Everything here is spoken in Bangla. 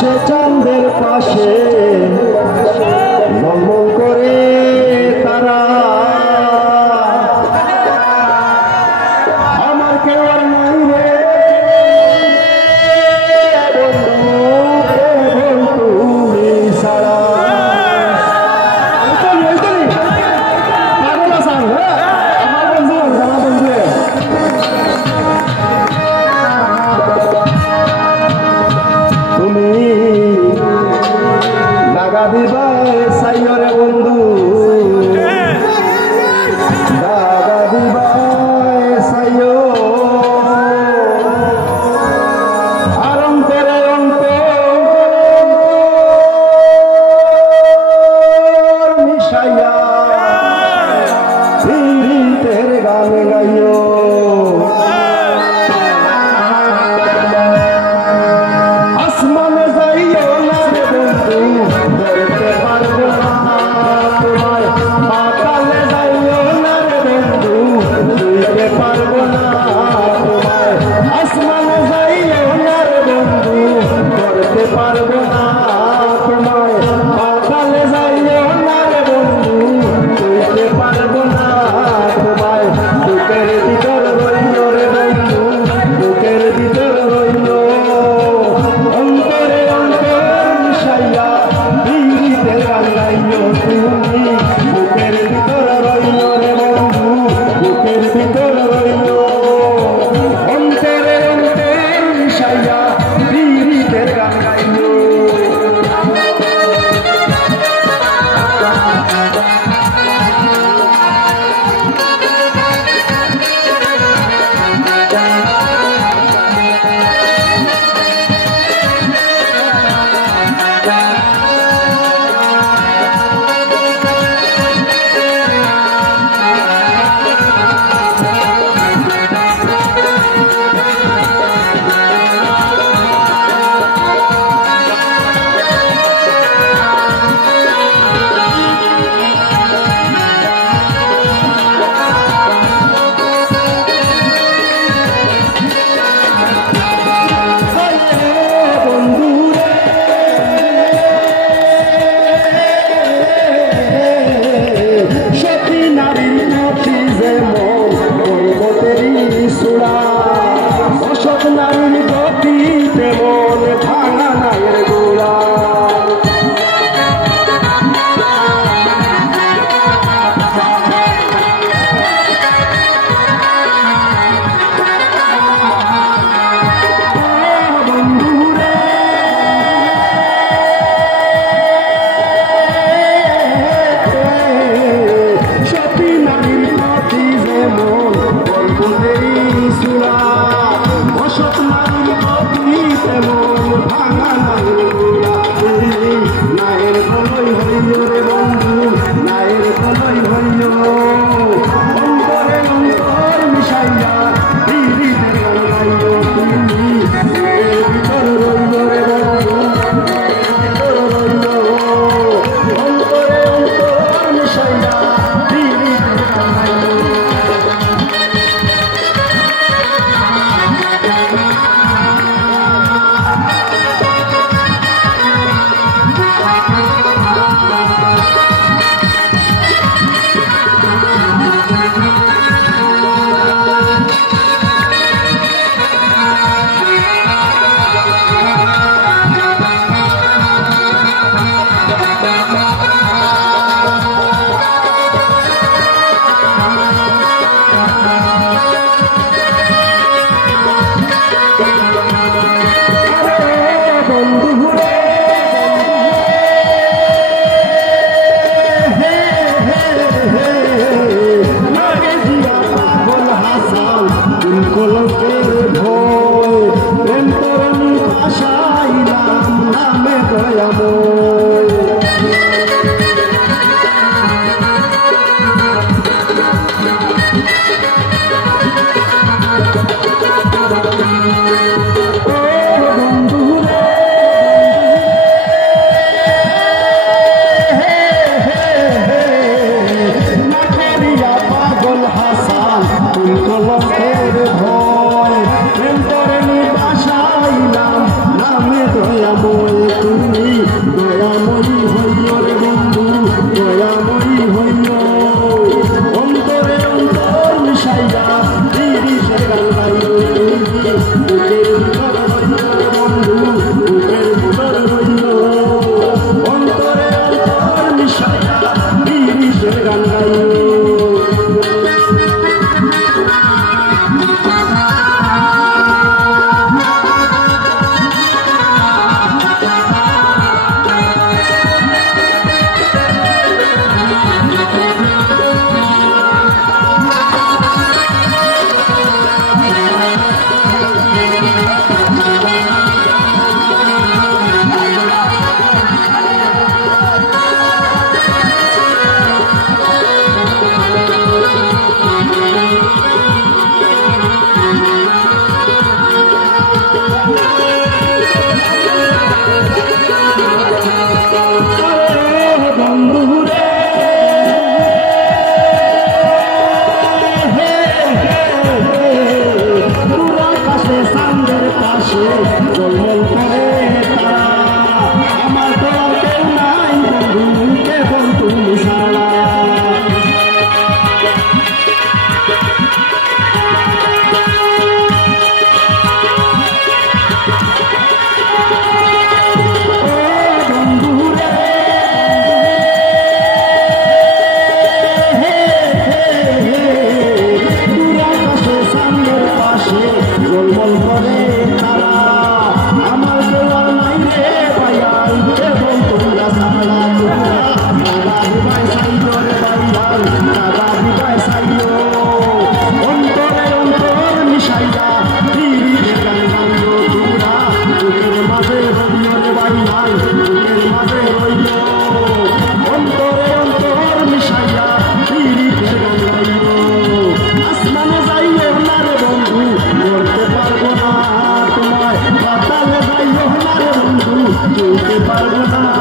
আকাশে চাঁদের পাশে ঝলমল করে তারা আমার কেউ আর নাই রে বন্ধু তুমি ছাড়া লাগা দিবা সাইয়রে বন্ধু লাগা দিবা সাইয় আর অন্তরে অন্তর মিশাইয়া পীড়িতের গান গাইও আসমানে যাইও না রে বন্ধু ধরতে পারবো না তোমায় পাতালে যাইও না রে বন্ধু ধরতে পারবো না তোমায় আসমানে যাইও না রে বন্ধু ধরতে পারবো না তোমায় পাতালে যাইও না রে বন্ধু ধরতে পারবো না তোমায় বুকের ভিতর রইল রে বন্ধু বুকের ভিতর রইল অন্তরে অন্তর মিশাইয়া পীড়িতের গান গাইও তুমি বুকের ভিতর রইল রে বন্ধু বুকের ভিতর রইল অন্তরে অন্তর মিশাইয়া পীড়িতের গান গাইও পারবো না